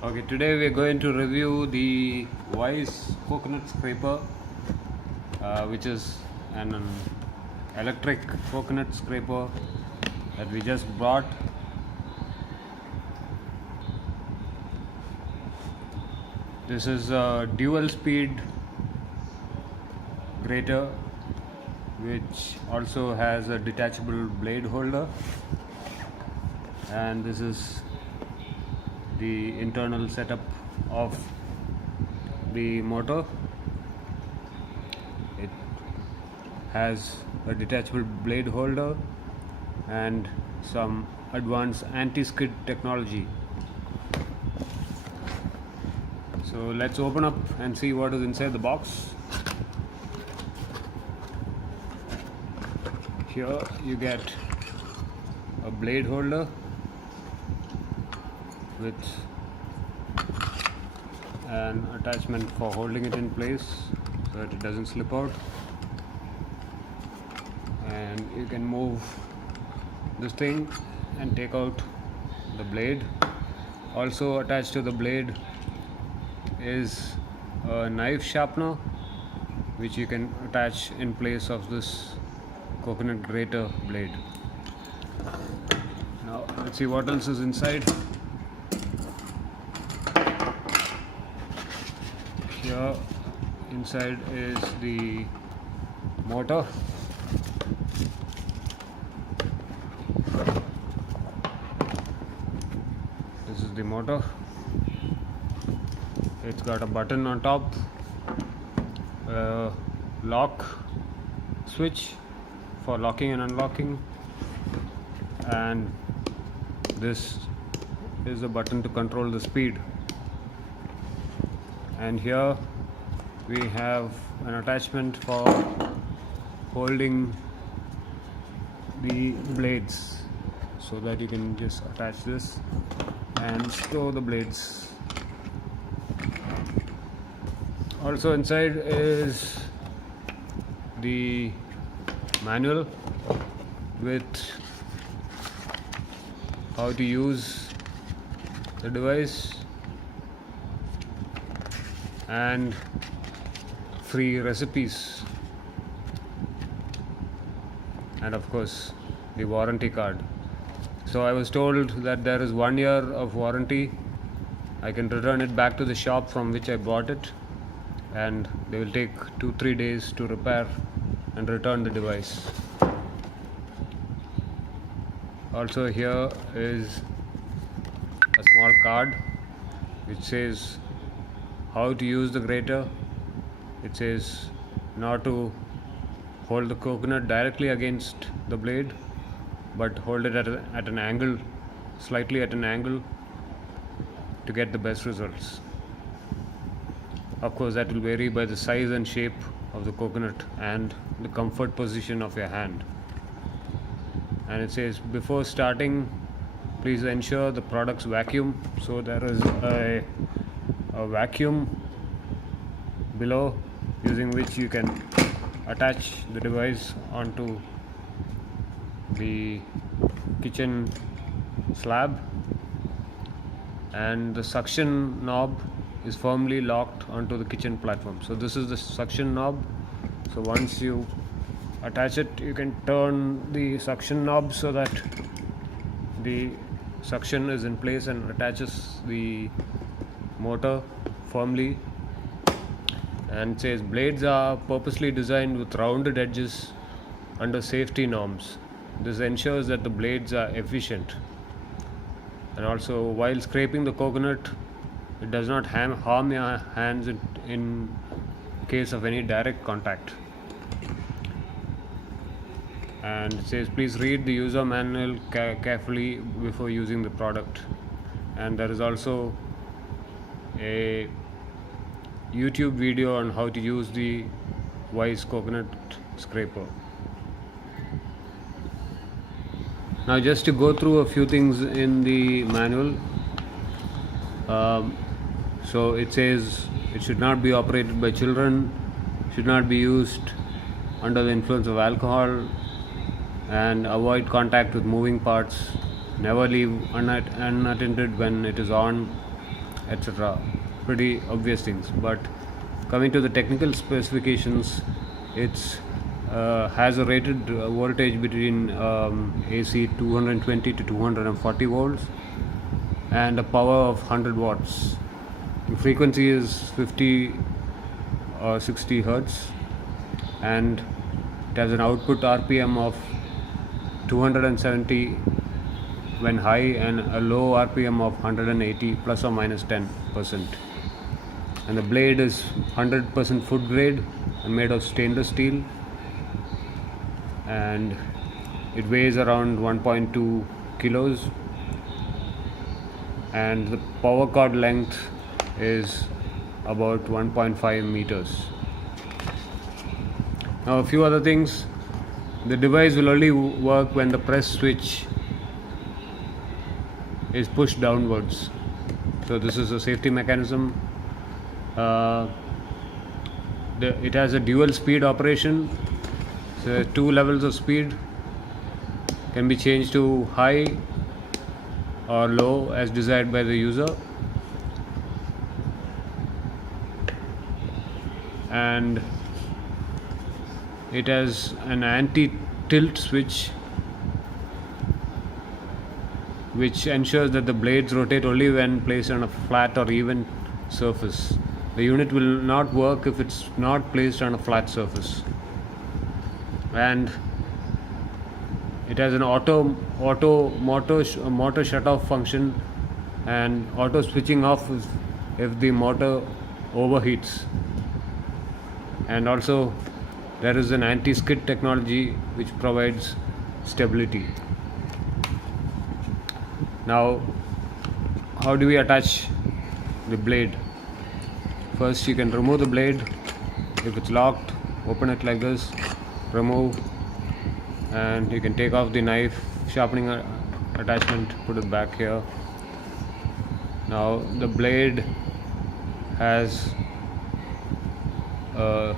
Okay, today we are going to review the Wise coconut scraper, which is an electric coconut scraper that we just bought. This is a dual speed grater which also has a detachable blade holder, and this is the internal setup of the motor. It has a detachable blade holder and some advanced anti-skid technology. So let's open up and see what is inside the box. Here you get a blade holder with an attachment for holding it in place so that it doesn't slip out, and you can move this thing and take out the blade. Also attached to the blade is a knife sharpener which you can attach in place of this coconut grater blade. Now let's see what else is inside. Here inside is the motor. This is the motor. It's got a button on top, a lock switch for locking and unlocking, and this is a button to control the speed. And here we have an attachment for holding the blades so that you can just attach this and store the blades. Also inside is the manual with how to use the device and free recipes, and of course the warranty card. So I was told that there is 1 year of warranty. I can return it back to the shop from which I bought it, and they will take 2-3 days to repair and return the device. Also here is a small card which says how to use the grater. It says not to hold the coconut directly against the blade, but hold it at an angle, slightly at an angle, to get the best results. Of course, that will vary by the size and shape of the coconut and the comfort position of your hand. And it says before starting, please ensure the product's vacuum. So there is a vacuum below using which you can attach the device onto the kitchen slab, and the suction knob is firmly locked onto the kitchen platform. So this is the suction knob. So once you attach it, you can turn the suction knob so that the suction is in place and attaches the motor firmly. And it says blades are purposely designed with rounded edges under safety norms. This ensures that the blades are efficient, and also while scraping the coconut, it does not harm your hands in case of any direct contact. And it says please read the user manual carefully before using the product. And there is also a YouTube video on how to use the Wise coconut scraper. Now just to go through a few things in the manual. So it says it should not be operated by children, should not be used under the influence of alcohol, and avoid contact with moving parts. Never leave unattended when it is on. etc. Pretty obvious things. But coming to the technical specifications, it's has a rated voltage between AC 220 to 240 volts and a power of 100 watts. The frequency is 50 or 60 hertz, and it has an output RPM of 270 when high and a low RPM of 180 plus or minus 10%. And the blade is 100% food grade and made of stainless steel, and it weighs around 1.2 kilos, and the power cord length is about 1.5 meters. Now a few other things. The device will only work when the press switch is pushed downwards. So this is a safety mechanism. It has a dual speed operation. So 2 levels of speed can be changed to high or low as desired by the user. And it has an anti-tilt switch which ensures that the blades rotate only when placed on a flat or even surface. The unit will not work if it's not placed on a flat surface. And it has an motor shut off function and auto switching off if the motor overheats. And also there is an anti-skid technology which provides stability. Now, how do we attach the blade? First, you can remove the blade. If it's locked, open it like this, remove, and you can take off the knife sharpening attachment, put it back here. Now the blade has a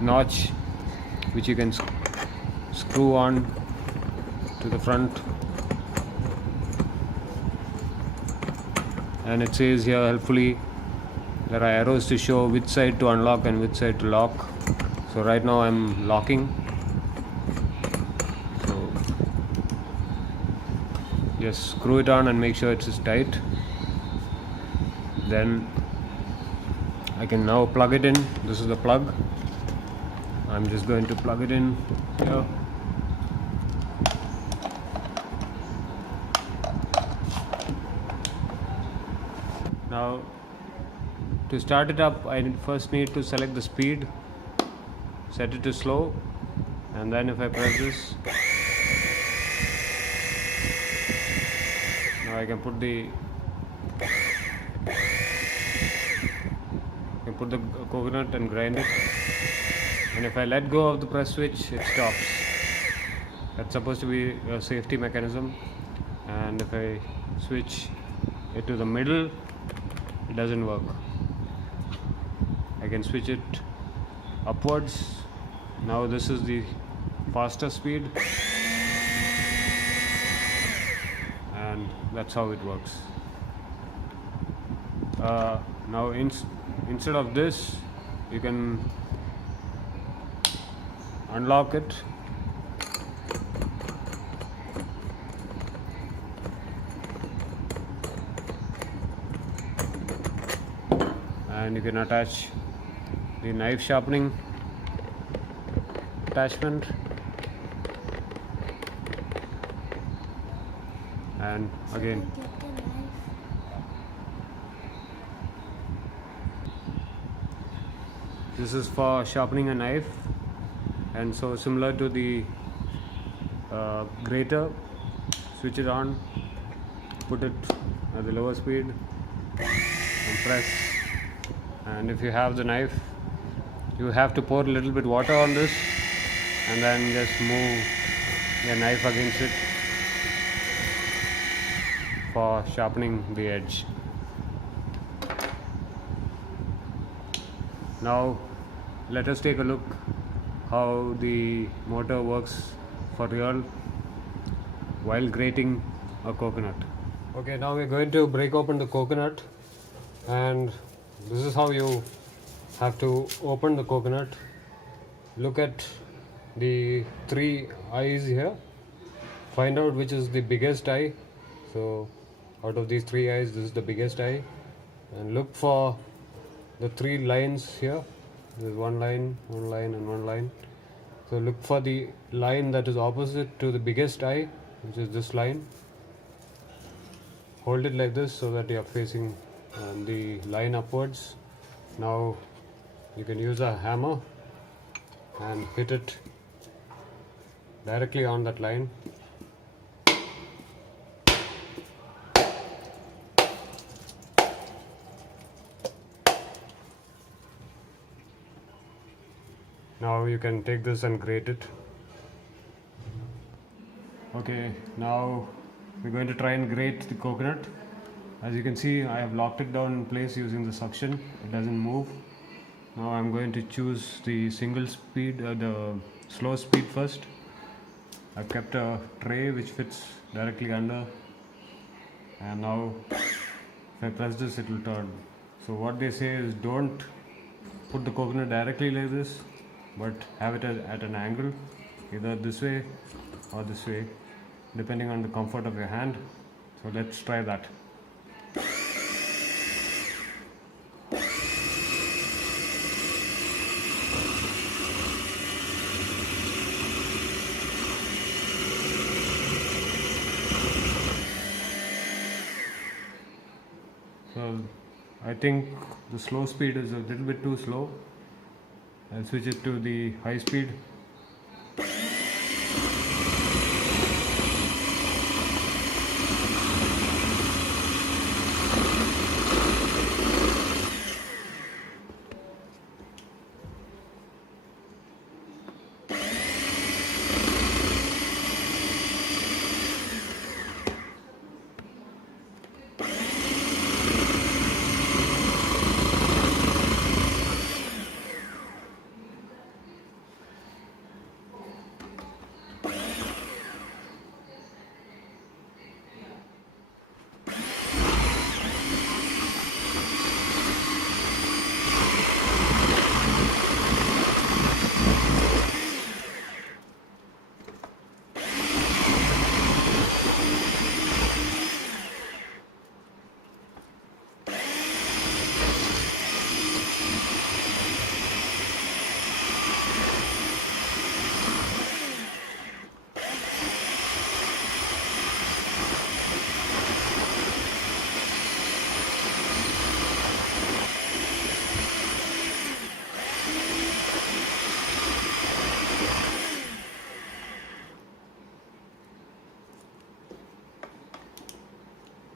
notch which you can screw on to the front, and it says here helpfully there are arrows to show which side to unlock and which side to lock. So right now I'm locking, so just screw it on and make sure it's tight. Then I can now plug it in. This is the plug. I'm just going to plug it in here. Now to start it up, I first need to select the speed, set it to slow, and then if I press this, now I can put the coconut and grind it, and if I let go of the press switch, it stops. That's supposed to be a safety mechanism. And if I switch it to the middle, it doesn't work. I can switch it upwards. Now this is the faster speed, and that's how it works. Now instead of this, you can unlock it, and you can attach the knife sharpening attachment, and again this is for sharpening a knife, and so similar to the grater, switch it on, put it at the lower speed and press, and if you have the knife, you have to pour a little bit water on this and then just move the knife against it for sharpening the edge. Now let us take a look how the motor works for real while grating a coconut. Okay, now we're going to break open the coconut, and this is how you have to open the coconut. Look at the three eyes here. Find out which is the biggest eye. So out of these three eyes, this is the biggest eye, and look for the three lines here. There's one line, and one line. So look for the line that is opposite to the biggest eye, which is this line. Hold it like this so that you are facing the line upwards. Now you can use a hammer and hit it directly on that line. Now you can take this and grate it. Okay, now we're going to try and grate the coconut. As you can see, I have locked it down in place using the suction. It doesn't move. Now I'm going to choose the single speed, the slow speed first. I've kept a tray which fits directly under, and now if I press this, it will turn. So what they say is, don't put the coconut directly like this, but have it at an angle, either this way or this way, depending on the comfort of your hand. So let's try that. So I think the slow speed is a little bit too slow. I'll switch it to the high speed.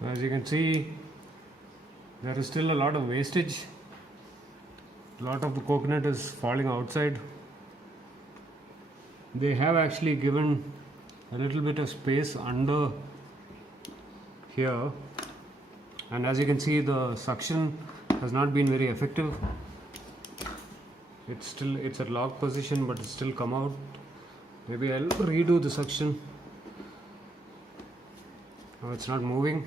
As you can see, there is still a lot of wastage. A lot of the coconut is falling outside. They have actually given a little bit of space under here, and as you can see, the suction has not been very effective. It's at lock position, but it's still come out. Maybe I'll redo the suction. Now it's not moving.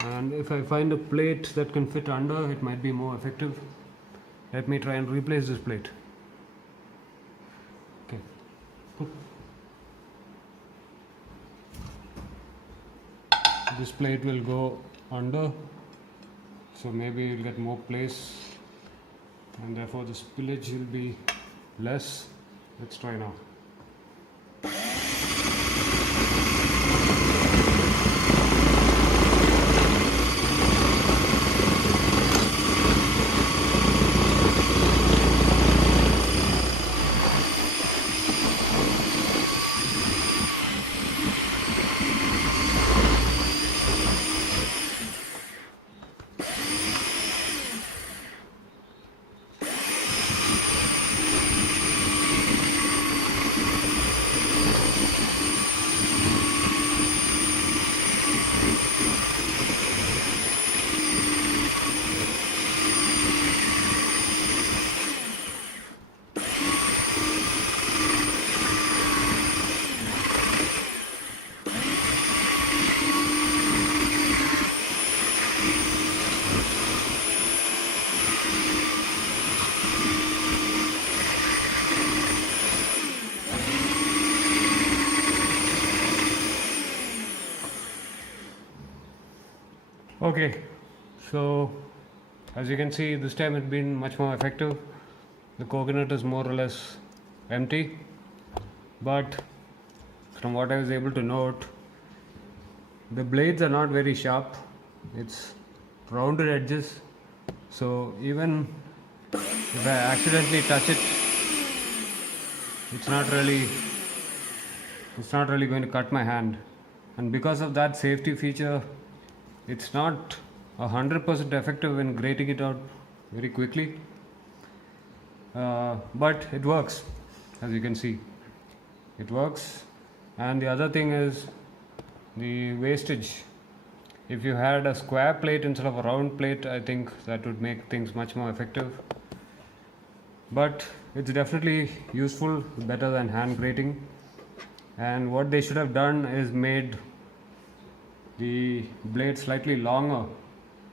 And if I find a plate that can fit under, it might be more effective. Let me try and replace this plate. Okay. This plate will go under, so maybe you'll get more place, and therefore the spillage will be less. Let's try now. Okay, so as you can see, this time it's been much more effective. The coconut is more or less empty, but from what I was able to note, the blades are not very sharp. It's rounded edges, so even if I accidentally touch it, it's not really going to cut my hand. And because of that safety feature, it's not 100% effective in grating it out very quickly, but it works. As you can see, it works. And the other thing is the wastage. If you had a square plate instead of a round plate, I think that would make things much more effective. But it's definitely useful, better than hand grating. And what they should have done is made the blade slightly longer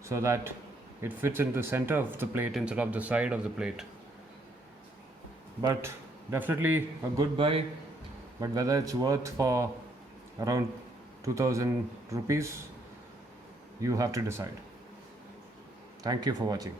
so that it fits in the center of the plate instead of the side of the plate. But definitely a good buy, but whether it's worth for around 2000 rupees, you have to decide. Thank you for watching.